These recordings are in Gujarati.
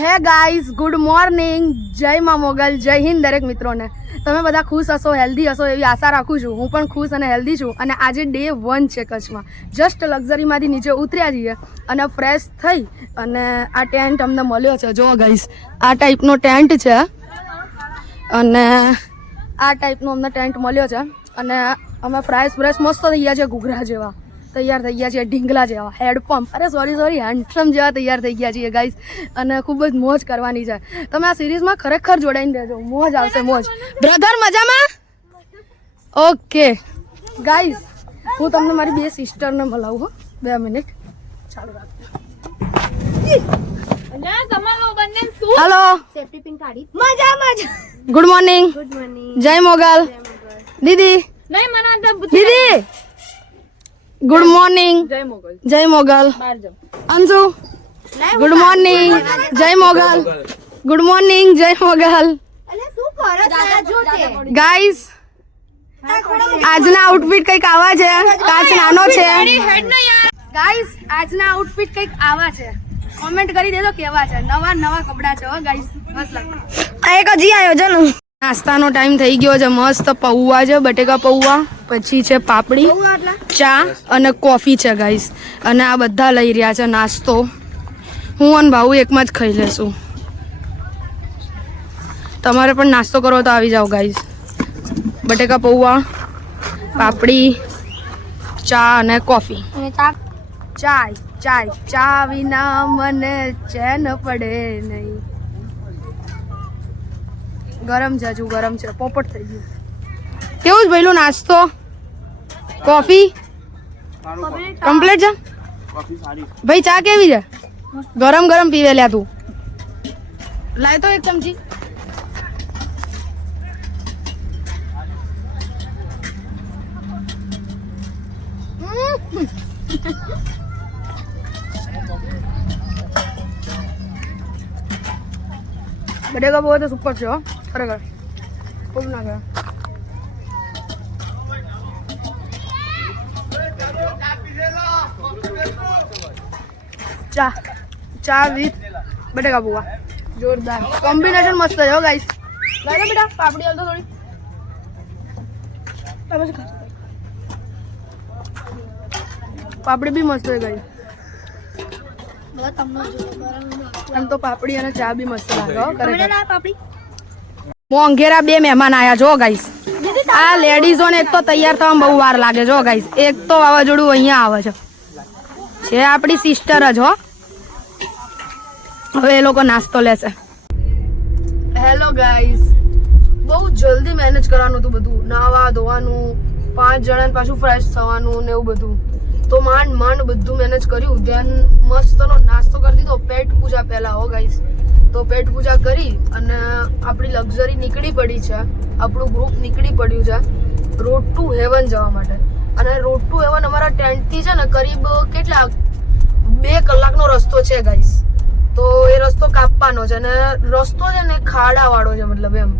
Hey guys, good morning. જય મા મોગલ, જય હિન્દ દરેક મિત્રોને. તમે બધા ખુશ હશો, હેલ્ધી હશો એવી આશા રાખું છું. હું પણ ખુશ અને હેલ્ધી છું. અને આજે ડે 1 છે કચ્છમાં. જસ્ટ લક્ઝરીમાંથી નીચે ઉતર્યા છીએ અને ફ્રેશ થઈ અને આ ટેન્ટ અમને મળ્યો છે. જો ગાઈઝ, આ ટાઈપનો ટેન્ટ છે અને આ ટાઈપનો અમને ટેન્ટ મળ્યો છે અને અમે ફ્રેશ મસ્ત થઈ ગયા છે, ઘૂઘરા જેવા તૈયાર થઈ ગયા છીએ, ઢીંગલા જેવા, હેડપંપ, સોરી હેન્ડસમ જેવા તૈયાર થઈ ગયા છીએ ગાઈઝ. અને ખૂબ જ મોજ કરવાની છે. તમે આ સિરીઝમાં ખરેખર જોડાઈને રહેજો, મોજ આવશે, મોજ. બ્રધર મજામાં? ઓકે ગાઈઝ, હું તમને મારી બે સિસ્ટરને મળાવું હો, 2 મિનિટ ચાલુ રાખજો. Hello, good morning. જય મોગલ દીદી. દીદી ગુડ મોર્નિંગ. જય મોગલ. Anshu good morning. જય મોગલ. Good morning. જય મોગલ. ગાઈઝ, આજના આઉટફિટ કંઈક આવા છે. કાચ નાનો છે ગાઈઝ. આજના આઉટફિટ કંઈક આવા છે. કોમેન્ટ કરી દેજો કેવા છે. નવા કપડા છે હો ગાઈઝ, બસ લાગે. એક હજી આવ્યો છે ને. નાસ્તાનો ટાઈમ થઈ ગયો છે. મસ્ત પૌવા છે, બટેકા પૌવા, પછી છે પાપડી, ચા અને કોફી છે ગાઈસ. અને આ બધા લઈ રહ્યા છે નાસ્તો. હું અને ભાઉ એકમાં જ ખાઈ લેશું. તમારે પણ નાસ્તો કરવો તો આવી જાઓ ગાઈસ. બટેકા પૌવા, પાપડી, ચા અને કોફી. ચા વિના મને ચેન પડે નહીં. ગરમ છે, હજુ ગરમ છે, પોપટ થઈ ગયું. કેવું જ ભઈલું નાસ્તો? કોફી કમ્પ્લીટ છે ભાઈ? ચા કેવી છે? ગરમ પીવે લ્યા તું. લાય તો એક ચમચી. બટેકા બહુ તો સુપર છે હો, ખરેખર ખૂબ ના ગયા. ચા વિથ બટેકા પૌવા, જોરદાર કોમ્બિનેશન. મસ્ત છે હો ગાઈસ. લાગે બેટા પાપડી હાલ તો થોડી. પાપડી બી મસ્ત છે ગાઈસ. એમ તો પાપડી અને ચા બી મસ્ત લાગે હો ખરેખર. મોંઘેરા 2 મહેમાન આયા છો ગાઈસ. આ લેડીઝો ને એક તો તૈયાર થવામાં બહુ વાર લાગે છે ગાઈસ. એક તો વાવાઝોડું અહીંયા આવે છે આપણી સિસ્ટર જ હો. હવે એ લોકો નાસ્તો લેશે. હેલો ગાઈસ, બહુ જલ્દી મેનેજ કરવાનું હતું બધું. નાવા ધોવાનું, 5 જણાને પાછું ફ્રેશ થવાનું ને એવું બધું. તો માંડ બધું મેનેજ કર્યું. ધ્યાન મસ્તનો નાસ્તો કરી દીધો. પેટ પૂજા પહેલા હો ગાઈસ. તો પેટ પૂજા કરી અને આપણી લક્ઝરી નીકળી પડી છે. આપણું ગ્રુપ નીકળી પડ્યું છે રોડ ટુ હેવન જવા માટે. અને રોડ ટુ હેવન અમારા ટેન્ટથી છે ને કરીબ કેટલા 2 કલાકનો રસ્તો છે ગાઈસ. તો એ રસ્તો કાપવાનો છે અને રસ્તો છે ને ખાડાવાળો છે, મતલબ એમ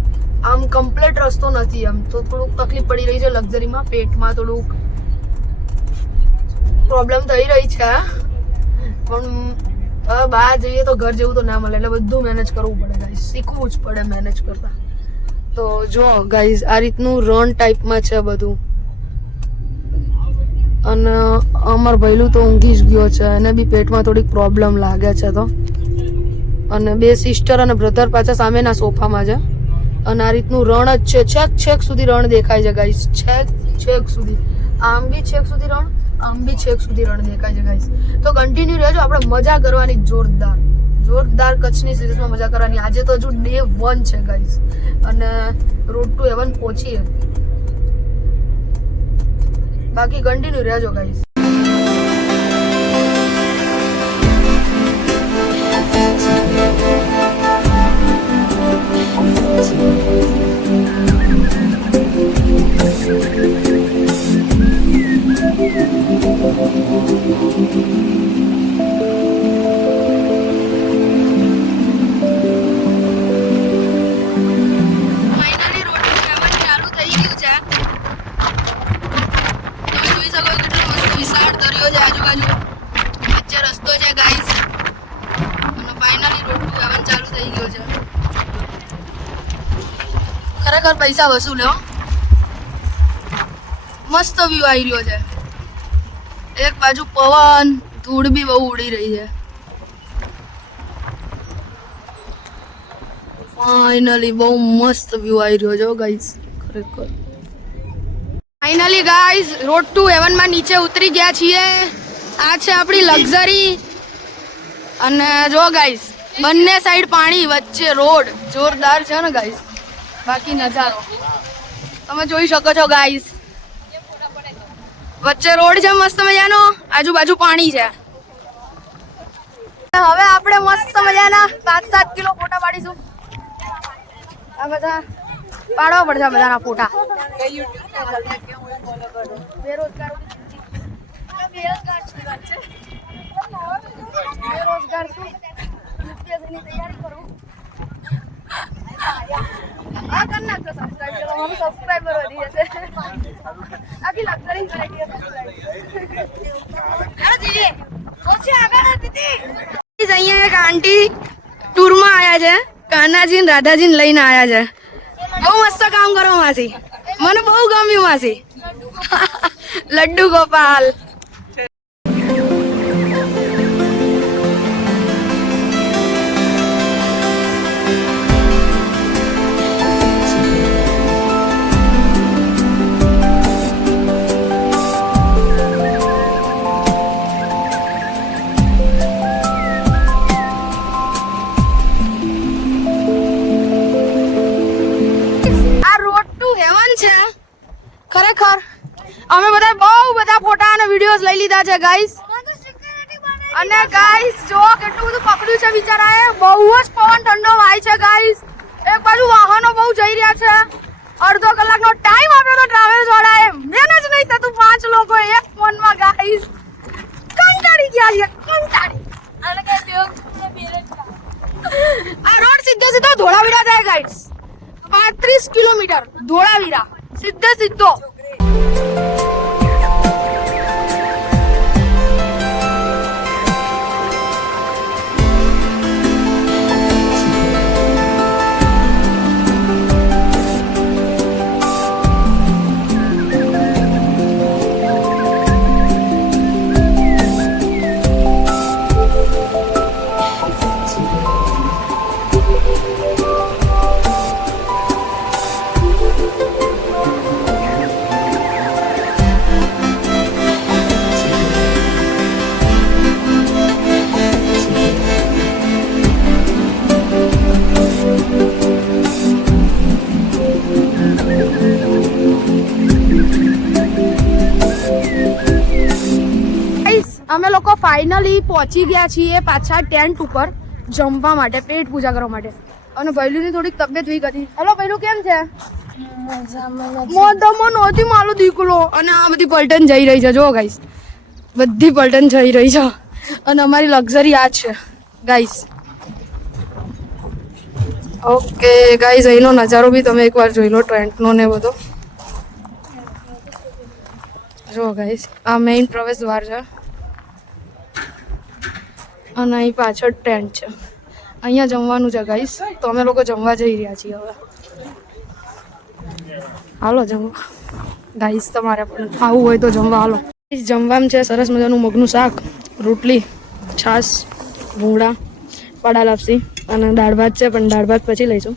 આમ કમ્પ્લીટ રસ્તો નથી. એમ તો થોડુંક તકલીફ પડી રહી છે લક્ઝરીમાં. પેટમાં થોડુંક પ્રોબ્લેમ થઈ રહી છે. પણ હવે બહાર જઈએ તો ઘર જેવું તો ના મળે, એટલે બધું મેનેજ કરવું પડે ગાઈસ. શીખવું જ પડે મેનેજ કરતા. તો જો ગાઈસ, આ રીતનું રણ ટાઈપમાં છે બધું. અને અમાર ભઈલું તો ઊંઘી જ ગયો છે. એને બી પેટમાં થોડીક પ્રોબ્લેમ લાગે છે. તો અને 2 સિસ્ટર અને બ્રધર પાછા સામેના સોફામાં છે. અને આ રીતનું રણ જ છે. છેક સુધી રણ દેખાય છે ગાઈસ. છેક સુધી. આમ બી છેક સુધી રણ, આમ બી છેક સુધી રણ દેખાય છે ગાઈસ. તો કન્ટિન્યુ રહેજો. આપણે મજા કરવાની જોરદાર કચ્છની સિરીઝમાં મજા કરવાની. આજે તો હજુ ડે 1 છે ગાઈસ અને રોડ ટુ હેવન પહોંચીએ. બાકી કન્ટિન્યુ રહેજો ગાઈસ. થઈ ગયો છે. ખરેખર પૈસા વસૂલ હો. મસ્ત વ્યૂ આવી રહ્યો છે. એક બાજુ પવન, ધૂળ બી બહુ ઉડી રહી છે. ફાઇનલી બહુ મસ્ત વ્યૂ આવી રહ્યો છે ગાઈસ. ખરેખર finally guys road to heaven માં નીચે ઉતરી ગયા છીએ. આ છે આપણી લક્ઝરી. અને જો ગાઈસ બંને સાઈડ પાણી, વચ્ચે રોડ. જોરદાર છે ને ગાઈસ. બાકી નજારો તમે જોઈ શકો છો ગાઈસ. વચ્ચે રોડ છે મસ્ત મજાનો, આજુબાજુ પાણી છે. હવે આપણે મસ્ત મજાના 5-7 કિલો ફોટા પાડીશું. આ બધા પાડવા પડશે બધાના ફોટા. બેરોજગાર છું, યુપીએસસીની તૈયારી કરું. આ કરી નાખજો સબસ્ક્રાઇબ કરો. અમે સબસ્ક્રાઇબર વધી જશે. આખી લક્ઝરી કરાવી અહીંયા એક આંટી ટૂરમાં આવ્યા છે. કાનાજી ને રાધાજી ને લઈને આવ્યા છે. બહુ મસ્ત કામ કરો માસી. મને બહુ ગમ્યું માસી. લડ્ડુ ગોપાલ. ખરેખર અમે બધા બહુ બધા ફોટા અને વિડીયોઝ લઈ લીધા છે ગાઈસ. અને ગાઈસ જો કેટલું બધું પકડ્યું છે બિચારાએ. બહુ જ પવન ઠંડો વાય છે ગાઈસ. એક બાજુ વાહનો બહુ જઈ રહ્યા છે. અડધો કલાકનો ટાઈમ આપ્યો તો ટ્રાવેલ્સ વાળાએ. મેનેજ નહીં થતું 5 લોકો એક ફોનમાં ગાઈસ. કંટાળી ગયા છે, કંટાળી. આ રોડ સીધો સીધો ધોળાવીરા જાય ગાઈસ. 35 કિલોમીટર ધોળાવીરા સીધે સીધો. અમે લોકો ફાઇનલી પહોંચી ગયા છીએ પાછા ટેન્ટ ઉપર જમવા માટે, પેટ પૂજા કરવા માટે. અને ભૈલુની થોડીક તબિયત વીક હતી. હેલો ભૈલું કેમ છે? મોઢામાં નહોતી મારો દીકરો. અને આ બધી પલટન જઈ રહી છે જો ગાઈસ. બધી પલટન જઈ રહી છે. અને અમારી લક્ઝરી આ છે ગાઈસ. ઓકે ગાઈસ અહીંનો નજારો બી તમે એકવાર જોઈ લો, ટ્રેન્ટનો ને બધો. જો ગાઈસ આ મેઇન પ્રવેશ દ્વાર છે. અને અહીં પાછળ ટેન્ટ છે. અહીંયા જમવાનું છે ગાઈસ. તો અમે લોકો જમવા જઈ રહ્યા છીએ હવે. હાલો જમવા ગાઈસ. તમારે પણ ખાવું હોય તો જમવા હાલો. જમવામાં છે સરસ મજાનું મગનું શાક, રોટલી, છાશ, ભૂંગળા, પાડા લાપસી અને દાળ ભાત છે. પણ દાળ ભાત પછી લઈશું.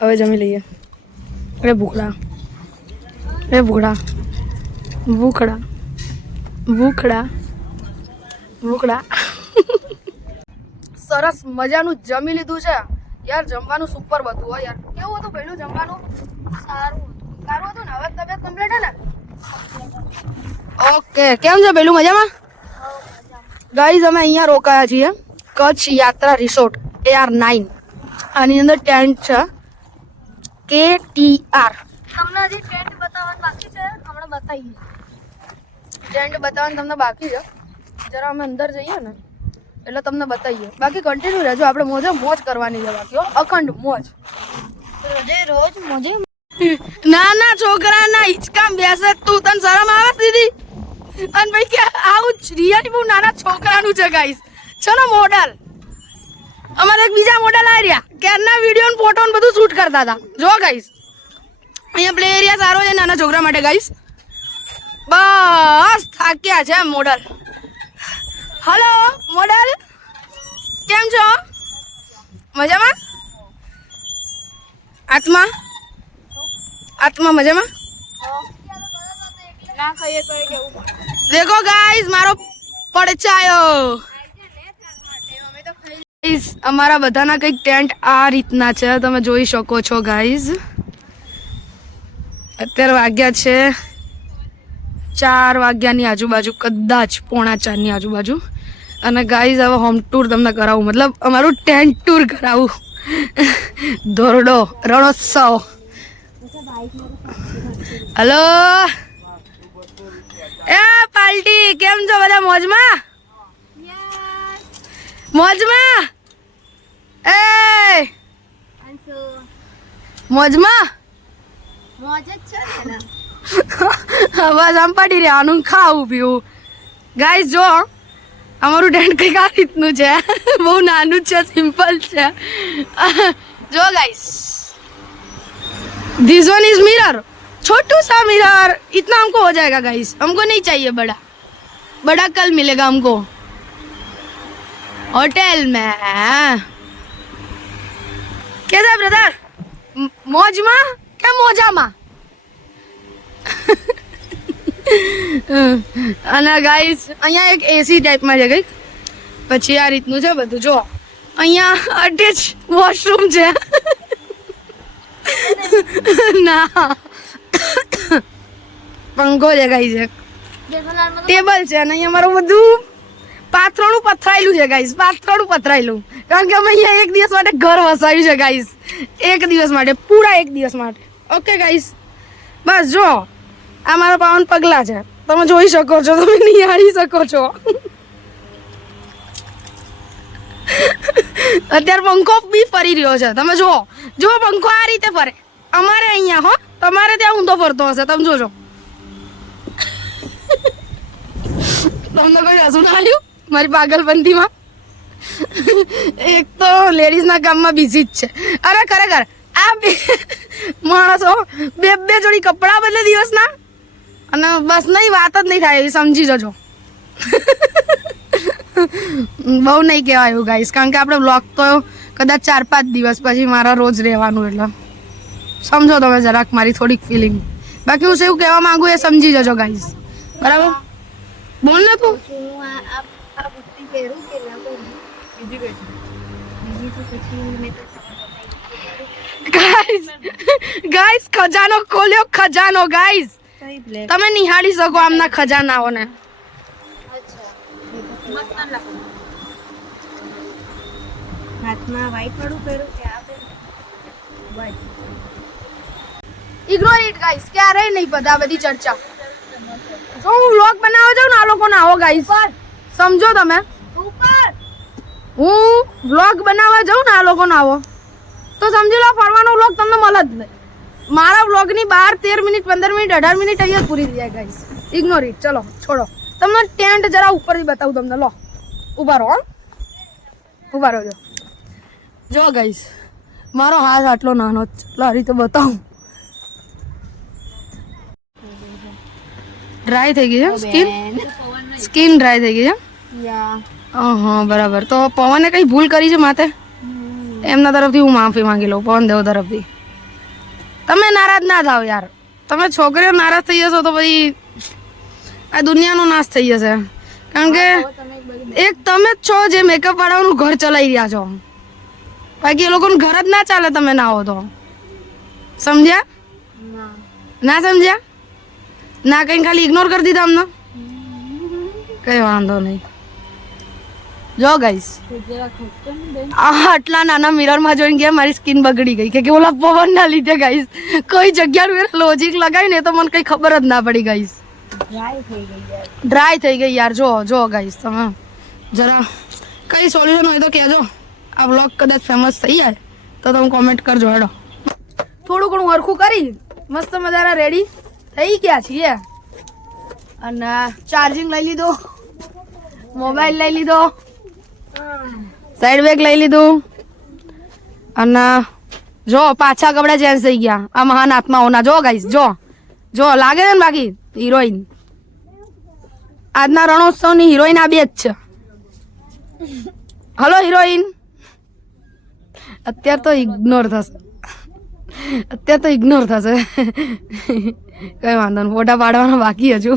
હવે જમી લઈએ. એ ભૂખડા, એ ભૂખડા, ભૂખડા, ભૂખડા, ભૂખડા. સરસ મજાનું જમી લીધું છે યાર. જમવાનું સુપર હતું હો યાર. કેવું હતું પહેલું જમવાનું? સારું હતું ને? હવે તબિયત કમ્પ્લીટ હે ને? ઓકે કેમ છે પહેલું? મજામાં ગાઈઝ. અમે અહીંયા રોકાયા છીએ કચ્છ યાત્રા રિસોર્ટ AR9. આની અંદર ટેન્ટ છે KTR. તમને હજી ટેન્ટ બતાવવાનું બાકી છે? હમણાં બતાવીએ. ટેન્ટ બતાવવાનું તમને બાકી છે. જરા અમે અંદર જઈએ ને એટલે તમને બતાવીએ. બાકી કન્ટિન્યુ રહેજો. આપણે મોજે મોજ કરવાની છે બાકી. અખંડ મોજ. રોજ મોજે. નાના છોકરાના હિંચકામ બેસે તું. તને શરમ આવે દીદી? અને ભાઈ કે આવું રિયલી બહુ નાના છોકરાનું છે ગાઈસ. છે ને મોડલ. અમારે એક બીજા મોડેલ આવી રહ્યા ક્યારના વિડીયો ને ફોટો ને બધું શૂટ કરતા હતા. જો ગાઈસ અહીંયા પ્લે એરિયા સારો છે નાના છોકરા માટે ગાઈસ. બસ થાક્યા છે મોડલ. હલો મોડલ, કેમ છો? મજામાં? આત્મા મજામાં? દેખો ગાઈસ મારો પડછાયો. અમારા બધાના કઈક ટેન્ટ આ રીતના છે, તમે જોઈ શકો છો ગાઈઝ. અત્યારે વાગ્યા છે 4 વાગ્યાની આજુબાજુ, કદાચ 3:45 ની આજુબાજુ. અને ગાઈઝ હવે હોમ ટૂર તમને કરાવું, મતલબ અમારું ટેન્ટ ટૂર કરાવું. ધોરડો રણોત્સવ. હલો એ પાર્ટી, કેમ છો બધા? મોજમાં? મોજમાં? એ મોજમાં? બસ આમ પડી રહેવાનું, ખાવું પીવું. ગાઈસ જો અમારું ટેન્ટ કંઈક આ રીતનું છે. બહુ નાનું છે, સિમ્પલ છે. જો guys this one is mirror, छोटू सा मिरर, इतना हमको हो जाएगा गाइस. हमको नहीं चाहिए बड़ा. बड़ा कल मिलेगा हमको होटल में. कैसा ब्रदर? मौजમાં કે મોજામાં? અને ગાઈસ અહીંયા એક એસી ટાઈપમાં છે કંઈક. પછી આ રીતનું છે બધું. જો અહીંયા અટેચ વોશરૂમ છે. ના પંખો છે ગાઈસ, એક ટેબલ છે અને અહીંયા મારું બધું પાથરણું પથરાયેલું છે ગાઈસ. પાથરણું પથરાયેલું કારણ કે અમે અહીંયા એક દિવસ માટે ઘર વસાવ્યું છે ગાઈસ. એક દિવસ માટે, પૂરા એક દિવસ માટે. ઓકે ગાઈસ, બસ જો આ મારા પાવન પગલા છે, તમે જોઈ શકો છો, તમે નિહાળી શકો છો. અત્યારે પંખો બી ફરી રહ્યો છે, તમે જુઓ. જો પંખો આ રીતે ફરે અમારે અહીંયા, હો તમારે ત્યાં ઊંધો ફરતો હશે, તમે જોજો. તમને કોઈ હસું ના આવ્યું મારી પાગલબંધીમાં? એક તો લેડીઝના કામમાં બિઝી જ છે. અરે ખરેખર આ બે માણસો બે જોડી કપડાં બદલે દિવસના, અને બસ નહીં વાત જ નહીં થાય એવી, સમજી જજો. બહુ નહીં કહેવાયું ગાઈસ, કારણ કે આપણે બ્લોગ તો કદાચ 4-5 દિવસ પછી મારા રોજ રહેવાનું, એટલે સમજો તમે જરાક મારી થોડીક ફિલિંગ. બાકી હું શું કહેવા માંગુ એ સમજી જજો ગાઈસ, બરાબર? બોલ ને તું. ગાઈસ ખજાનો ખોલ્યો, ખજાનો ગાઈસ. તમે નિહાળી શકો આમના ખજાનાઓને. હાથમાં વાઈટ વાળું પહેરું કે આ પહેરું? ઇગ્નોર ઇટ ગાઈસ, ક્યારેય નહીં બધા બધી ચર્ચા. જો હું વ્લોગ બનાવવા જાઉં ને આ લોકો ના આવો ગાઈસ, સમજો તમે. હું વ્લોગ બનાવવા જાઉં ને આ લોકો ના આવો તો સમજી લો ફરવાનો વ્લોગ તમને મળે જ નહીં. મારા વ્લોગની 12, 13 મિનિટ, 15 મિનિટ, 18 મિનિટ અહીંયા જ પૂરી થઈ જાય ગાઈસ. Ignore it. ચલો છોડો, તમને ટેન્ટ જરા ઉપરથી બતાવું તમને. લો ઉભા રહો, ઉભા રહો. જો ગાઈસ મારો હાથ આટલો નાનો જ છે, આ રીતે બતાવું. ડ્રાય થઈ ગઈ છે સ્કિન ડ્રાય થઈ ગઈ છે. હા બરાબર. તો પવને કઈ ભૂલ કરી છે માથે? એમના તરફથી હું માફી માંગી લઉં, પવન દેવ તરફથી. તમે નારાજ ના થાવ યાર. તમે છોકરીઓ નારાજ થઈ જશો તો પછી આ દુનિયાનો નાશ થઈ જશે. કારણ કે એક તમે જ છો જે મેકઅપ વાળાનું ઘર ચલાવી રહ્યા છો, બાકી એ લોકોનું ઘર જ ના ચાલે તમે ના હો તો. સમજ્યા? ના સમજ્યા? ના કઈ ખાલી ઇગ્નોર કરી દીધા અમને? કઈ વાંધો નહીં. જો ગાઈસ આટલા નાના મિરરમાં જોઈને ગયા મારી સ્કિન બગડી ગઈ કે ઓલા પવન ના લીધે ગાઈસ. કોઈ જગ્યાનું લોજિક લગાવી ને તો મને કઈ ખબર જ ના પડી ગાઈસ. ડ્રાય થઈ ગઈ યાર. જો ગાઈસ તમે જરા કઈ સોલ્યુશન હોય તો કહેજો. આ વ્લોગ કદાચ ફેમસ થઈ જાય તો તમે કોમેન્ટ કરજો. હેડો થોડું ઘણું હરખું કરી મસ્ત મજાના રેડી થઈ ગયા છીએ. અને ચાર્જિંગ લઈ લીધો, મોબાઈલ લઈ લીધો, સાઈડ બેગ લઈ લીધું અને જો પાછા કપડા ચેન્જ થઈ ગયા આ મહાન આત્માઓના. જો ગાઈસ જો જો લાગે છે ને બાકી હિરોઈન. આજના રણોત્સવની હિરોઈન આ બે જ છે. Hello heroine. અત્યારે તો ઇગ્નોર થશે. કઈ વાંધો નહીં, ફોટા પાડવાના બાકી હજુ.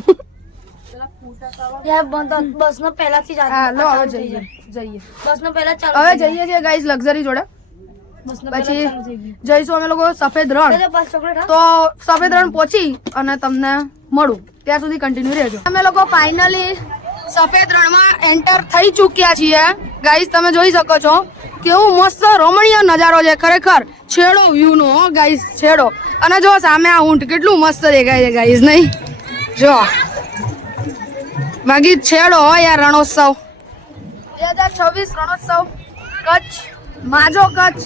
બસનો પહેલાથી જ હા લો હવે જઈએ. બસનો પહેલા ચાલુ હવે જઈએ છીએ ગાઈસ લક્ઝરી જોડે. પછી જઈશું અમે લોકો સફેદ રણ. બસ ચોકલેટ તો સફેદ રણ પહોંચી અને તમને મળું ત્યાં સુધી કન્ટિન્યુ રહેજો. અમે લોકો ફાઇનલી સફેદ રણમાં એન્ટર થઈ ચૂક્યા છીએ ગાઈસ. તમે જોઈ શકો છો કેવું મસ્ત રમણીય નજારો છે ખરેખર. છેડો વ્યૂ નો ગાઈસ, છેડો. અને જો સામે આ ઊંટ કેટલું મસ્ત દેખાય છે ગાઈસ, નહીં? જો બાકી છેડો હોય યાર. રણોત્સવ 2026 રણોત્સવ કચ્છ, માજો કચ્છ.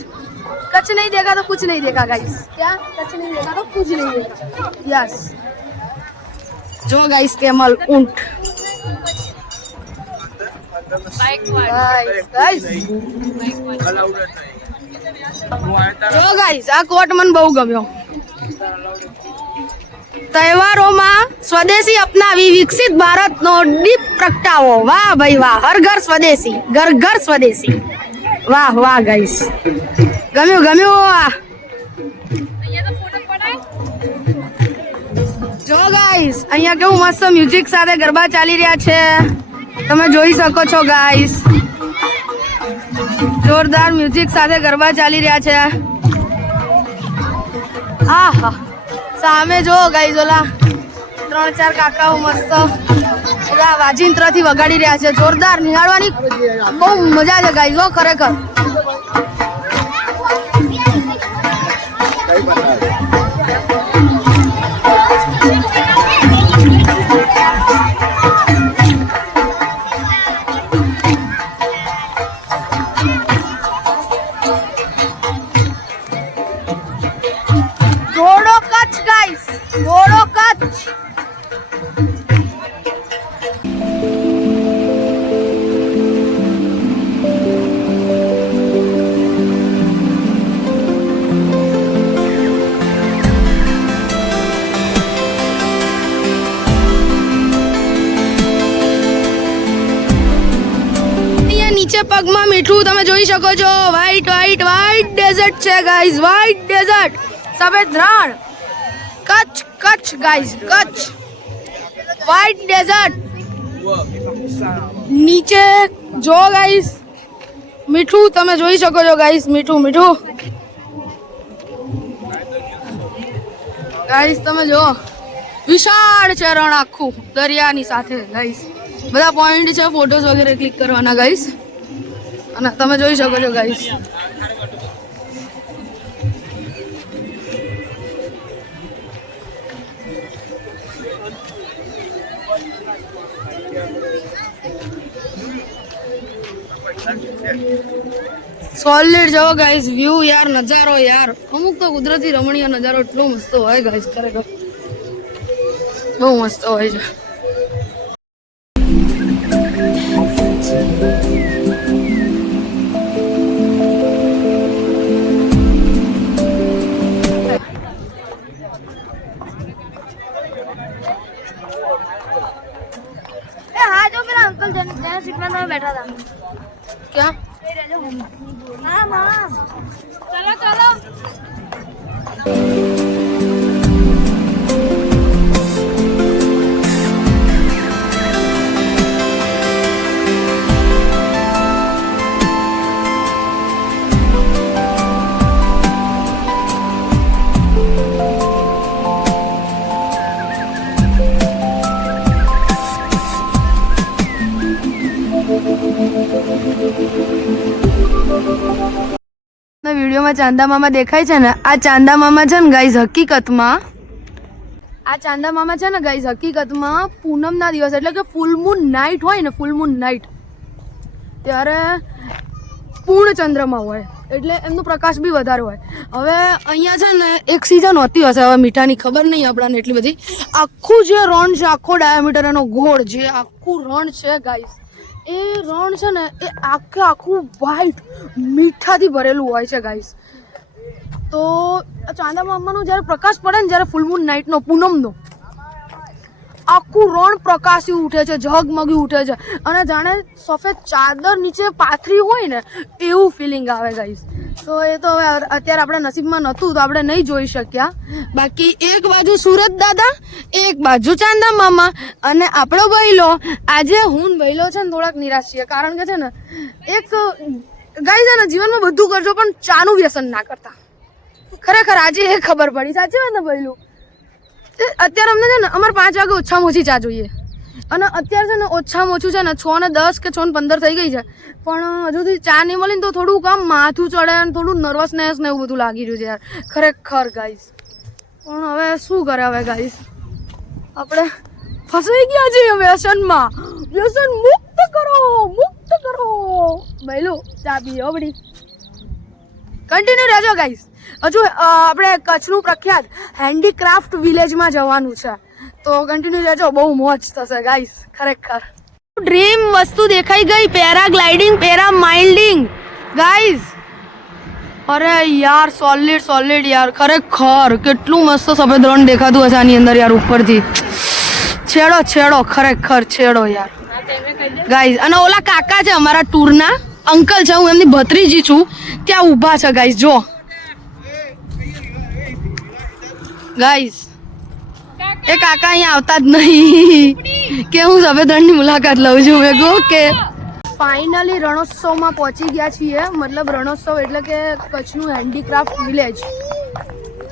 कच्छ नहीं देखा तो कुछ नहीं देखा गाइस. क्या कच्छ नहीं देखा तो कुछ नहीं देखा. यस. जो गाइस कैमल ऊंट. જો ગાઈસ આ કોટ મને બહુ ગમ્યો. તહેવારોમાં સ્વદેશી અપનાવી વિકસિત ભારતનો દીપ પ્રગટાવો. વાહ ભાઈ વાહ. હર ઘર સ્વદેશી, ઘર ઘર સ્વદેશી. વાહ વાહ ગાઈસ, ગમ્યું. જો ગાઈસ અહીંયા કેવું મસ્ત મ્યુઝિક સાથે ગરબા ચાલી રહ્યા છે, તમે જોઈ શકો છો ગાઈસ. જોરદાર મ્યુઝિક સાથે ગરબા ચાલી રહ્યા છે. આહા સામે જો ગાઈસ ઓલા 3-4 કાકાઓ મસ્ત બધા વાજિંત્રથી વગાડી રહ્યા છે. જોરદાર, નિહાળવાની બહુ મજા છે ગાઈસ. જો ખરેખર ઘોડો કચ્છ ગાઈસ, ઘોડો કચ્છ. નીચે પગમાં મીઠું તમે જોઈ શકો છો. વ્હાઈટ ડેઝર્ટ છે ગાઈઝ, વ્હાઈટ ડેઝર્ટ. સફેદ રણ Kutch, Kutch guys, Kutch. White desert. નીચે જો ગાઈઝ મીઠું તમે જોઈ શકો છો ગાઈઝ, મીઠું ગાઈઝ. તમે જો વિશાળ છે રણ આખું દરિયાની સાથે ગાઈઝ. બધા પોઈન્ટ છે ફોટોઝ વગેરે ક્લિક કરવાના ગાઈઝ. અને તમે જોઈ શકો છો ગાઈઝ. સોલિડ જો ગાઈઝ વ્યૂ યાર, નજારો યાર. અમુક તો કુદરતી રમણીય નજારો એટલો મસ્ત હોય ગાઈઝ, ખરેખર બહુ મસ્ત હોય છે. हाँ जो मेरा अंकल जन सीट में मैं बैठा था. ક્યાં? हाँ हाँ चलो. વિડીયોમાં ચાંદા મામા દેખાય છે ને, આ ચાંદા મામા છે ને ગાઈઝ હકીકતમાં પૂનમના દિવસ એટલે કે ફૂલ મૂન નાઇટ હોય ને, ફૂલ મૂન નાઇટ ત્યારે પૂર્ણ ચંદ્રમા હોય એટલે એમનો પ્રકાશ બી વધારે હોય. હવે અહીંયા છે ને એક સિઝન હોતી હશે, હવે મીઠાની ખબર નહીં આપણાને એટલી બધી. આખું જે રણ છે, આખો ડાયામીટર એનો ગોળ જે આખું રણ છે ગાઈઝ, એ રણ છે ને એ આખું વ્હાઈટ મીઠાથી ભરેલું હોય છે ગાઈસ. તો ચાંદા મામાનો જ્યારે પ્રકાશ પડે ને, જ્યારે ફૂલ મૂન નાઇટનો, પૂનમનો, આખું રણ પ્રકાશી ઉઠે છે, ઝગમગી ઉઠે છે અને જાણે સફેદ ચાદર નીચે પાથરી હોય ને એવું ફિલિંગ આવે ગાઈસ. તો એ તો હવે અત્યારે આપણા નસીબમાં નહોતું તો આપણે નહીં જોઈ શક્યા. બાકી એક બાજુ સુરત દાદા, એક બાજુ ચાંદા મામા અને આપણો બૈલો. આજે હું ને બૈલો છે ને થોડાક નિરાશ છીએ, કારણ કે છે ને એક ગાઈસ છે ને જીવનમાં બધું કરજો પણ ચાનું વ્યસન ના કરતા. ખરેખર આજે એ ખબર પડી. સાચી વાત ને બૈલું? અત્યારે અમને છે ને અમારે 5 વાગે ઓછામાં ઓછી ચા જોઈએ અને અત્યારે છે ને ઓછામાં ઓછું છે ને 6:10 કે 6:15 થઈ ગઈ છે પણ હજુ સુધી ચા નહીં મળી ને તો થોડું કામ માથું ચડે અને થોડું નર્વસનેસ ને એવું બધું લાગી રહ્યું છે યાર ખરેખર ગાઈસ. પણ હવે શું કરે હવે ગાઈસ, આપણે ફસાઈ ગયા છીએ વ્યસનમાં. વ્યસન મુક્ત કરો, મુક્ત કરો. બૈલું ચા પીઓ બડી. કન્ટિન્યુ રહેજો ગાઈસ. હજુ આપણે કચ્છનું પ્રખ્યાત હેન્ડીક્રાફ્ટ વિલેજમાં જવાનું છે તો કન્ટિન્યુ રહેજો, બહુ મોજ થશે ગાઈસ ખરેખર. ડ્રીમ વસ્તુ દેખાઈ ગઈ, પેરાગ્લાઇડિંગ, પેરામાઇલ્ડિંગ ગાઈસ. અરે યાર સોલિડ યાર ખરેખર કેટલું મસ્ત સફેદ રણ દેખાતું હશે આની અંદર યાર ઉપરથી. છેડો ખરેખર છેડો યાર ગાઈસ. અને ઓલા કાકા છે અમારા ટૂરના અંકલ છે, હું એમની ભત્રીજી છું, ત્યાં ઊભા છે ગાઈસ. જો ગાઈસ એ કાકા અહીંયા આવતા જ નહીં કે હું સફેદ રણની મુલાકાત લઉં છું. મેં કહું કે ફાઇનલી રણોત્સવમાં પહોંચી ગયા છીએ. મતલબ રણોત્સવ એટલે કે કચ્છનું હેન્ડીક્રાફ્ટ વિલેજ.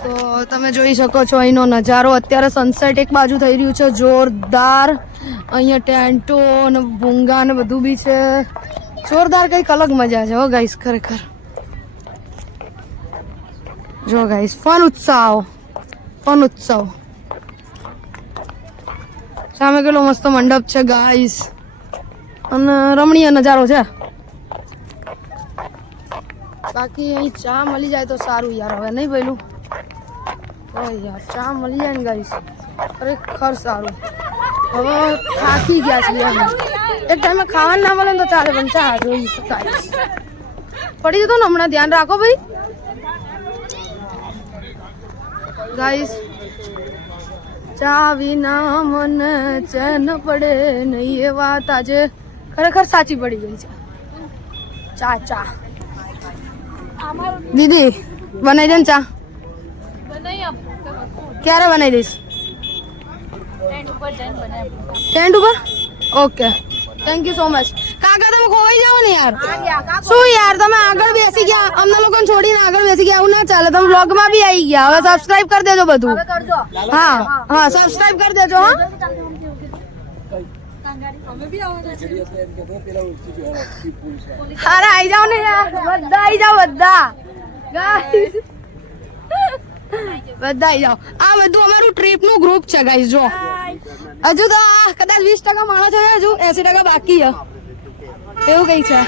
તો તમે જોઈ શકો છો અહીંનો નજારો. અત્યારે સનસેટ એક બાજુ થઈ રહ્યું છે જોરદાર. અહીંયા ટેન્ટો અને ભૂંગા ને બધું બી છે. જોરદાર કંઈક અલગ મજા છે હો ગાઈસ ખરેખર. જો ગાઈસ ફન ઉત્સવ સામે કેટલો મસ્ત મંડપ છે ગાઈસ અને રમણીય નજારો છે. બાકી અહીં ચા મળી જાય તો સારું યાર. હવે નહીં પેલું યાર ચા મળી જાય ને ગાઈસ ખરેખર સારું. હવે થાકી ગયા છીએ અમે. એક ટાઈમે ખાવાનું ના મળે તો ચાલે પણ ચા જોઈ ગાઈસ. પડી જતો ને હમણાં, ધ્યાન રાખો ભાઈ ગાઈસ. ચા વિના મને ચેન પડે નહીં એ વાત આજે ખરેખર સાચી પડી ગઈ છે. ચા દીદી બનાવી દે ને ચા. ક્યારે બનાવી દઈશ? ટેન્ટ ઉપર? Okay thank you so much. કાકા તમે ખોવાઈ જાઓ ને યાર. શું યાર તમે આગળ બેસી ગયા, અમને લોકોને છોડીને આગળ બેસી ગયા, આવું ના ચાલે. તમે વ્લોગમાં બી આવી ગયા. હવે સબસ્ક્રાઇબ કરી દેજો બધું. હા સબસ્ક્રાઇબ કરી દેજો. અરે આવી જાઓ ને યાર, બધા આવી જાઓ બધા ગાઈસ, બધા આવી જાઓ. આ બધું અમારું ટ્રીપ નું ગ્રુપ છે ગાઈસ. જો હજુ તો કદાચ 20% માણસ છે, હજુ 80% બાકી છે એવું કઈ છે.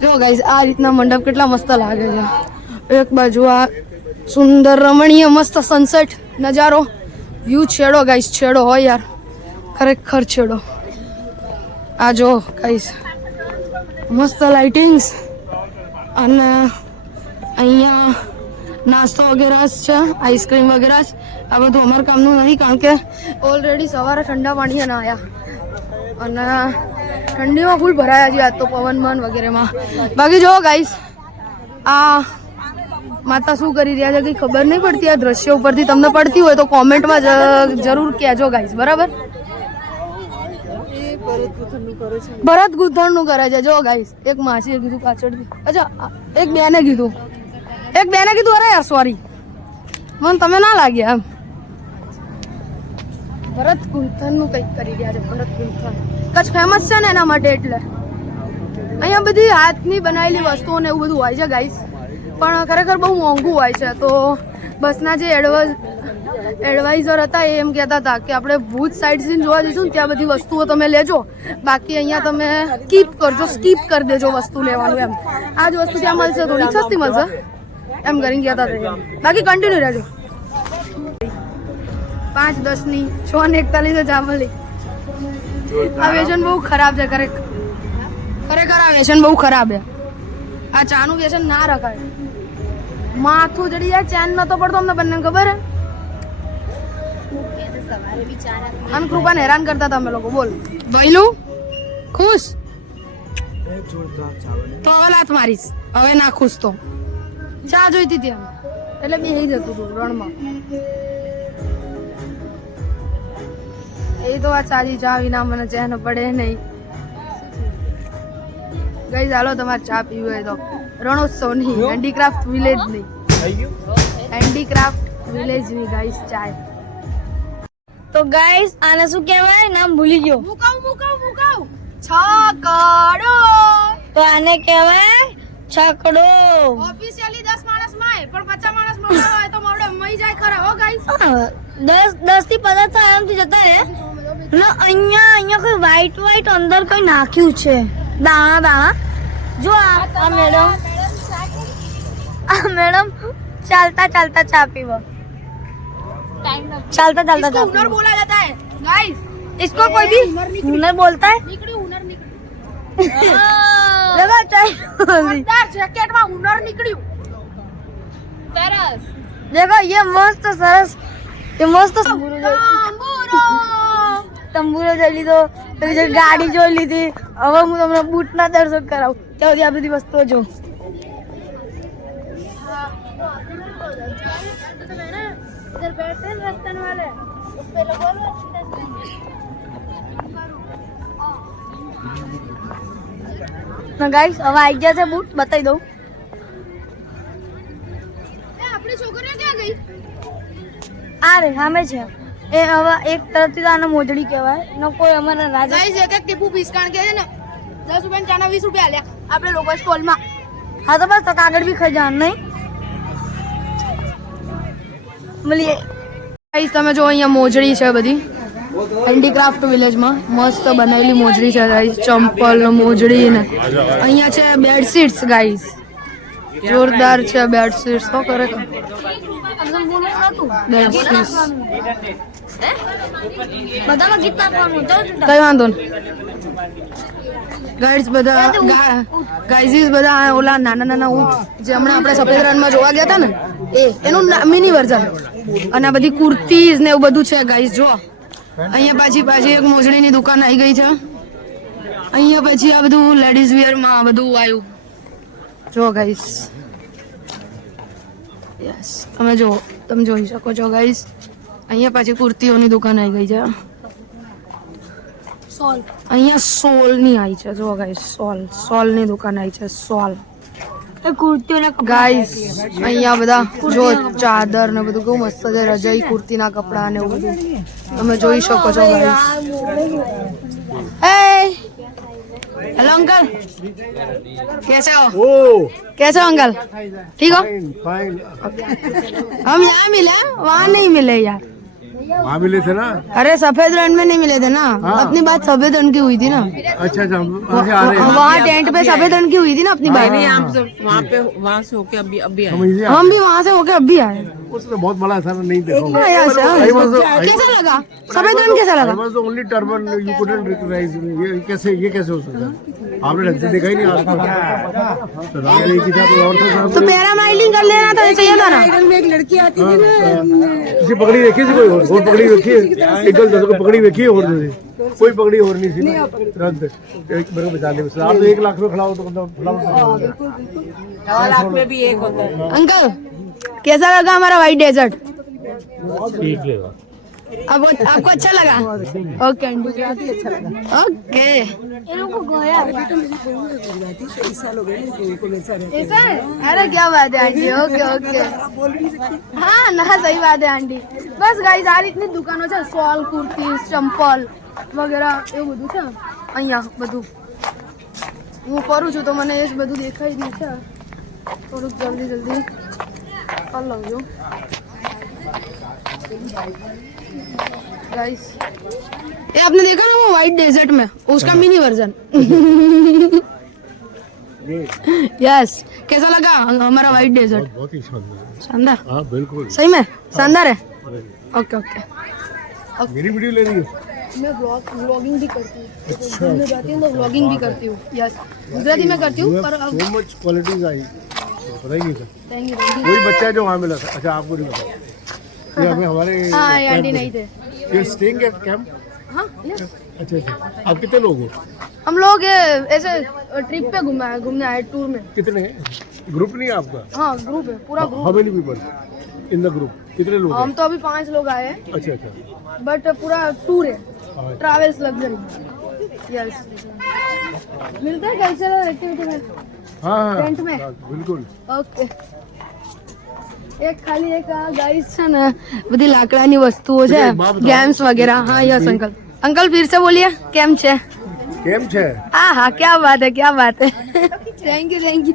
જો ગાઈસ આ રીતના મંડપ કેટલા મસ્ત લાગે છે. એક બાજુ આ સુંદર રમણીય મસ્ત સનસેટ નજારો, વ્યૂ છેડો ગાઈસ, છેડો હોય યાર ખરેખર છેડો. આ જો ગાઈસ મસ્ત લાઇટિંગ્સ અને અહીંયા નાસ્તો વગેરે છે, આઈસ્ક્રીમ વગેરે. આ બધું અમારા કામનું નહીં કારણ કે ઓલરેડી સવારે ઠંડા પાણીએ નાહ્યા અને ઠંડીમાં ફૂલ ભરાયા છે આજ તો પવનમાં વગેરેમાં. બાકી જો ગાઈસ આ માતા શું કરી રહ્યા છે કંઈ ખબર નહીં પડતી. આ દ્રશ્ય ઉપરથી તમને પડતી હોય તો કોમેન્ટમાં જરૂર કહેજો ગાઈસ, બરાબર? ભરત ગૂંથણનું કરે છે જો ગાઈસ. એક માસીએ કીધું પાછળથી. અચ્છા એક બેને કીધું અરે યાર સોરી, મને તમે ના લાગ્યા એમ. ભરત ગૂંથણનું કંઈક કરી રહ્યા છે. ભરત ગૂંથણ કચ્છ ફેમસ છે ને એના માટે, એટલે અહીંયા બધી હાથની બનાવેલી વસ્તુઓ ને એવું બધું હોય છે ગાઈસ. પણ ખરેખર બહુ મોંઘું હોય છે. તો બસના જે એડવાઇઝર હતા એ એમ કહેતા હતા કે આપણે ભુજ સાઈડ સીન જોવા જઈશું ને ત્યાં બધી વસ્તુઓ તમે લેજો, બાકી અહીંયા તમે સ્કીપ કરી દેજો વસ્તુ લેવાનું એમ. આ જ વસ્તુ ત્યાં મળશે, થોડીક સસ્તી મળશે એમ કરીને કહેતા હતા. બાકી કન્ટિન્યુ રહેજો. 5:10 6:41 ચા મળી. આ વ્યસન બહુ ખરાબ છે ખરેખર આ વ્યસન બહુ ખરાબ છે. આ ચાનું વ્યસન ના રખાય. માથું ચડી જાય, ચેન નતો પડતો અમને બંને ખબર હે. અને કૃપાને હેરાન કરતા હતા અમે લોકો. બોલ ભાઈલું ખુશ તો હવે લાત મારીશ. હવે ના ખુશ તો ચા જોઈતી હતી અમે એટલે બેહી જતું હતું રણમાં. એ તો વાત સાચી, ચા વિના મને ચેન પડે નહીં. ગઈ ચાલો તમારે ચા પીવું હોય તો રણોત્સવ નહીં, હેન્ડીક્રાફ્ટ વિલેજ નહીં, હેન્ડીક્રાફ્ટ વિલેજ ની ગાઈસ ચાય. તો ગાઈસ આને શું કહેવાય નામ ભૂલી ગયો. મુકાવ છકડો. તો આને કહેવાય છકડો. ઓફિશિયલી 10 માણસ માં પણ 50 માણસ મોટા હોય તો મોડો મઈ જાય ખરા હો ગાઈસ. 10 થી 15 તો આરામથી જતા રહે. ના અહીંયા કોઈ વ્હાઈટ અંદર કોઈ નાખ્યું છે દાણા. જો આ મેડમ ચાલતા ચા પીવો. ચાલતા इसको हुनर बोला जाता है गाइस. इसको कोई भी हुनर बोलता है. लगा चाय જોરદાર જેકેટ માં હુનર નીકળ્યું. સરસ. देखो ये मस्त सरस ये मस्त તંબુરો જોઈ લીધો, પછી ગાડી જોઈ લીધી. હવે હું તમને બૂટના દર્શન કરાવું ત્યાં સુધી આ બધી વસ્તુઓ જો. ગાઈસ હવે આવી ગયા છે બૂટ, બતાવી દઉં. આપણી છોકરીઓ ક્યાં ગઈ? આ રે સામે છે. એ હવે એક તરફથી તો આને મોજડી કહેવાય ને કોઈ અમારા રાજા. ગાઈસ એક એક ટીપુ બિસ્કાણ કે છે ને 10 રૂપિયા ચાના 20 રૂપિયા આલ્યા આપણે લોકો સ્ટોલ માં. હા તો બસ કાગળ બી ખાઈ જવાનું નહીં. મળીએ. ગાઈસ તમે જો અહીંયા મોજડી છે બધી હેન્ડીક્રાફ્ટ વિલેજમાં મસ્ત બનાવેલી મોજડી છે ગાઈસ. ચંપલ મોજડી ને અહીંયા છે બેડશીટ્સ ગાઈસ. જોરદાર છે બેડશીટ્સ તો ખરેખર. બેડશીટ્સ બધામાં ગીત આપવાનું કઈ વાંધો નહીં ગાઈસ. બધા ગાઈઝીસ બધા ઓલા નાના ઊંટ જે હમણાં આપણે સફેદ રણમાં જોવા ગયા હતા ને એનું મિની વર્ઝન. અને આ બધી કુર્તીઝ ને એવું બધું છે ગાઈસ. જો અહીંયા પાછી એક મોજડીની દુકાન આવી ગઈ છે. અહીંયા પછી આ બધું લેડીઝ વેર માં બધું આવ્યું. જો ગાઈસ યસ તમે જોઈ શકો છો ગાઈસ. અહીંયા પાછી કુર્તીઓની દુકાન આવી ગઈ છે. અહીંયા સોલ ની આવી છે. જો ગાઈસ સોલ ની દુકાન આવી છે. સોલ કુર્તીઓના ગાઈસ અહીંયા બધા જો ચાદર ને બધું કેવું મસ્ત છે. રજાઈ કુર્તીના કપડા ને એવું બધું તમે જોઈ શકો છો ગાઈસ. हेलो अंकल कैसे हो? कैसे हो अंकल? ठीक हो? हम यहाँ मिले, वहाँ नहीं मिले यार. वहाँ मिले थे ना. अरे सफेद रण में नहीं मिले थे ना. अपनी बात सफेद रण की हुई थी ना. अच्छा वहाँ टेंट पे सफेद रण की हुई थी ना अपनी बात. वहाँ से होके अभी हम भी वहाँ से होके अभी आए. उसने बहुत बड़ा था नहीं देखा. कैसा लगा सफेद रण? कैसा लगा? Only turban you couldn't recognise. ये कैसे हो सकता है? आपने ढंग से देखा ही नहीं आसपास. तो रात में एक ही था कोई और था. तो पैराग्लाइडिंग कर लेना था, चाहिए था ना. में एक लड़की आती थी ना. किसी पकड़ी देखी थी कोई और पकड़ी रखी है. एक गल को पकड़ी रखी है और कोई पकड़ी और नहीं थी ना. तुरंत एक मेरे को बचा ले. आप तो 1 लाख में खड़ा हो तो लाख में भी एक होता है. अंकल कैसा लगा हमारा व्हाइट डेजर्ट? ठीक है. आपको अच्छा लगा? Okay okay. ऐसा है? अरे क्या बात है आंटी. ओके हाँ ना सही बात है आंटी. बस गाइस આ રીતની દુકાનો છે. સોલ કુર્તી ચંપલ વગેરે એવું બધું છે અહીંયા બધું. હું ફરું છું તો મને એ જ બધું દેખાઈ રહ્યું છે. થોડુંક જલ્દી કરી લઉં છું गाइस. ये आपने देखा ना वो व्हाइट डेजर्ट में उसका मिनी वर्जन. यस कैसा लगा हमारा व्हाइट डेजर्ट? बहुत ही शानदार. हाँ बिल्कुल सही में शानदार है. ओके मेरी वीडियो ले रही है. मैं व्लॉगिंग भी करती हूँ, घूमने जाती हूँ तो व्लॉगिंग भी करती हूँ। यस, गुजराती में करती हूँ पर अब सो मच क्वालिटीज आई, पता ही नहीं था। Thank you. वही बच्चा है जो वहाँ मिला था। अच्छा, आपको नहीं पता? ये हमें हमारे हाँ, ये आंटी नहीं थे। ये स्टेइंग एट कैंप। हाँ, यस। अच्छा अच्छा, आप कितने लोग हो? हम लोग ये ऐसे ट्रिप पे घूमने आए टूर में। कितने हैं? ग्रुप नहीं है आपका? हाँ, ग्रुप है, पूरा group. How many people in the group? कितने लोग हैं? हम तो अभी 5 लोग आए हैं, अच्छा अच्छा, बट पूरा टूर है, अच्छा। Travels luxury. यस, मिलता है कल्चरल एक्टिविटी में। हाँ हाँ टेंट में? हाँ, बिल्कुल। ઓકે, એક ખાલી એક આ ગાઈસ છે ને બધી લાકડાની વસ્તુઓ છે, ગેમ્સ વગેરે। हाँ यस अंकल, अंकल फिर से बोलिए કેમ છે? કેમ છે? हाँ हाँ, क्या बात है, क्या बात है। Thank you thank you.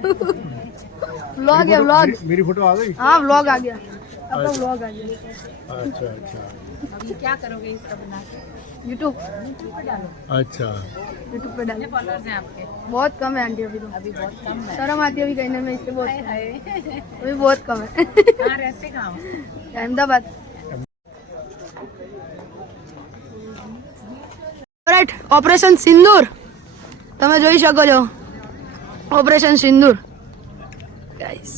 Vlog है व्लॉग। मेरी फोटो आ गई? हाँ व्लॉग आ गया, आपका व्लॉग आ गया। अच्छा अच्छा क्या करोगे इसका बना के? यूट्यूब अच्छा। यूट्यूब पे डाल। फॉलोअर्स हैं आपके? बहुत कम है आंटी, अभी तो बहुत कम है। शर्म आती है अभी कहने में, इससे बहुत अभी बहुत कम है। कहाँ रहते कहाँ हो? अहमदाबाद। રાઈટ, ઓપરેશન સિંદૂર તમે જોઈ શકો છો, ઓપરેશન સિંદૂર ગાઈસ।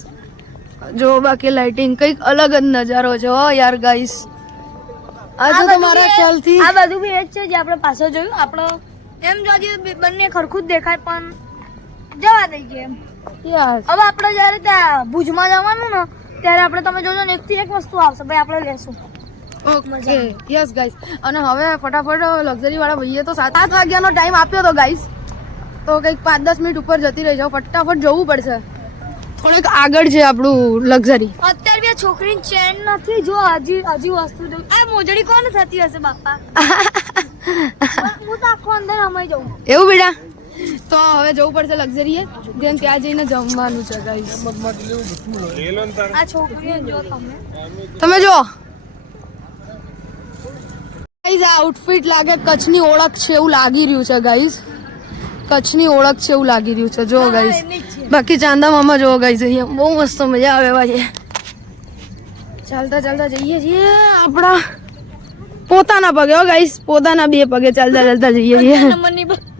જો બાકી લાઇટિંગ કંઈક અલગ જ નજારો છે હો યાર ગાઈસ। આ તો તમારા ખ્યાલથી આ બધું બી એ જ છે જે આપણે પાછળ જોયું। આપણે એમ જોઈએ બંને ખરખું જ દેખાય પણ જવા દઈએ એમ। યસ હવે આપણે જ્યારે ત્યાં ભુજમાં જવાનું ને ત્યારે આપણે તમે જોજો ને એકથી એક વસ્તુ આવશે ભાઈ, આપણે લેશું। Okay yes guys. અને હવે ફટાફટ લક્ઝરી વાળા ભાઈએ તો 7 વાગ્યાનો ટાઈમ આપ્યો હતો ગાઈસ, તો કંઈક 5-10 મિનિટ ઉપર જતી રહી જાવ, ફટાફટ જવું પડશે। થોડેક આગળ છે આપણું લક્ઝરી। અત્યારે બી આ છોકરીની ચેન નથી, જો હજી વસ્તુ જોઈ। આ મોજડી કોણ થતી હશે બાપા? હું તો આખો અંદર અમાઈ જાઉં। એવું બેટા, તો હવે જવું પડશે લક્ઝરીએ, જેમ ત્યાં જઈને જમવાનું છે ગાઈસ। આ છોકરીને જો તમે તમે જો ગાઈસ, આ આઉટફિટ લાગે કચ્છની ઓળખ છે એવું લાગી રહ્યું છે ગાઈસ, કચ્છની ઓળખ છે એવું લાગી રહ્યું છે। જો ગાઈસ, બાકી ચાંદા મામા જો ગાઈસ, અહીંયા બહુ મસ્ત મજા આવે એવા છે। ચાલતા ચાલતા જઈએ છીએ આપણા પોતાના પગે હો ગાઈસ, પોતાના 2 પગે ચાલતા ચાલતા જઈએ છીએ।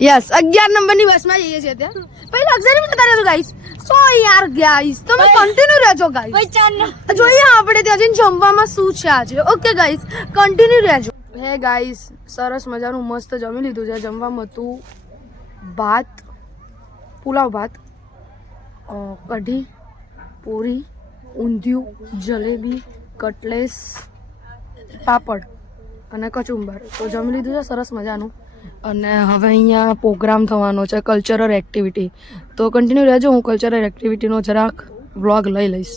યસ, 11 નંબરની બસમાં જઈએ છીએ ત્યાં, પછી લક્ઝરીમાં જતા રહેશું ગાઈસ। સો યાર ગાઈસ, તમે કન્ટિન્યુ રહેજો ગાઈસ, ભાઈ ચાંદ જોઈએ આપણે ત્યાં જઈને જમવામાં શું છે આજે। ઓકે ગાઈસ, કન્ટિન્યુ રહેજો। હે ગાઈસ, સરસ મજાનું મસ્ત જમી લીધું છે। જમવામાં હતું ભાત, પુલાવ ભાત, કઢી, પૂરી, ઊંધિયું, જલેબી, કટલેસ, પાપડ અને કચુંબર। તો જમી લીધું છે સરસ મજાનું। અને હવે અહીંયા પ્રોગ્રામ થવાનો છે, કલ્ચરલ એક્ટિવિટી। તો કન્ટિન્યુ રહેજો, હું કલ્ચરલ એક્ટિવિટીનો જરાક વ્લોગ લઈ લઈશ।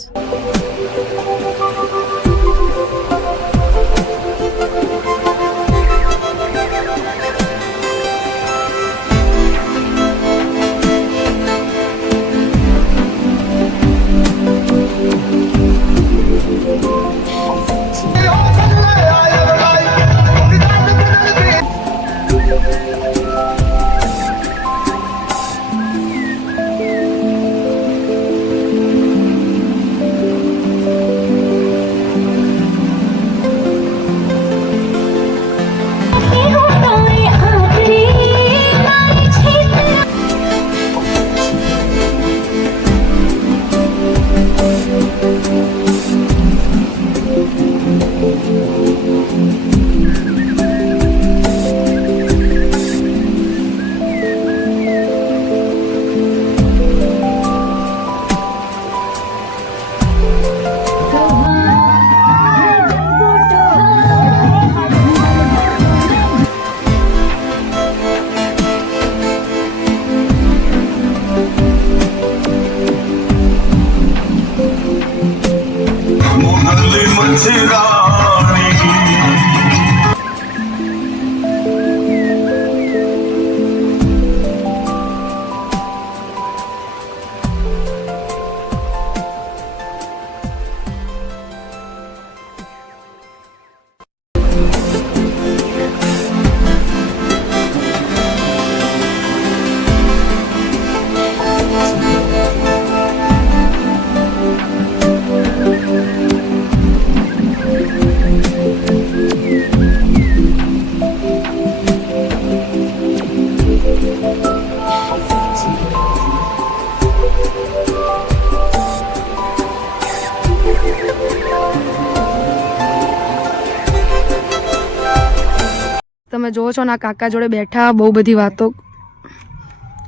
તમે જોવો છો ના કાકા જોડે બેઠા બહુ બધી વાતો.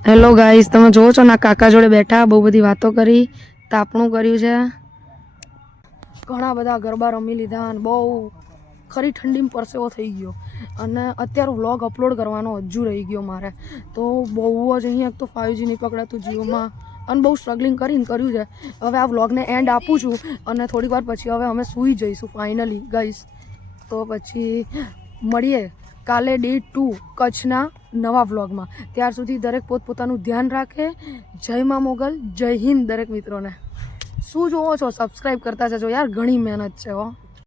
હેલો ગાઈસ, તમે જોવો છો ના કાકા જોડે બેઠા બહુ બધી વાતો કરી, તાપણું કર્યું છે, ઘણા બધા ગરબા રમી લીધા અને બહુ ખરી ઠંડીમાં પરસેવો થઈ ગયો. અને અત્યારે વ્લોગ અપલોડ કરવાનો હજુ રહી ગયો મારે, તો બહુ જ અહીંયા એક તો 5G નહીં પકડાતું જીઓમાં અને બહુ સ્ટ્રગલિંગ કરીને કર્યું છે. હવે આ વ્લોગને એન્ડ આપું છું અને થોડીક વાર પછી હવે અમે સૂઈ જઈશું ફાઇનલી ગાઈસ. તો પછી મળીએ કાલે ડે 2 કચ્છના નવા વ્લોગમાં. ત્યાર સુધી દરેક પોતપોતાનું ધ્યાન રાખે. જય મા મોગલ, જય હિન્દ દરેક મિત્રોને. શું જોવો છો સબસ્ક્રાઈબ કરતા જજો યાર, ઘણી મહેનત છે હો.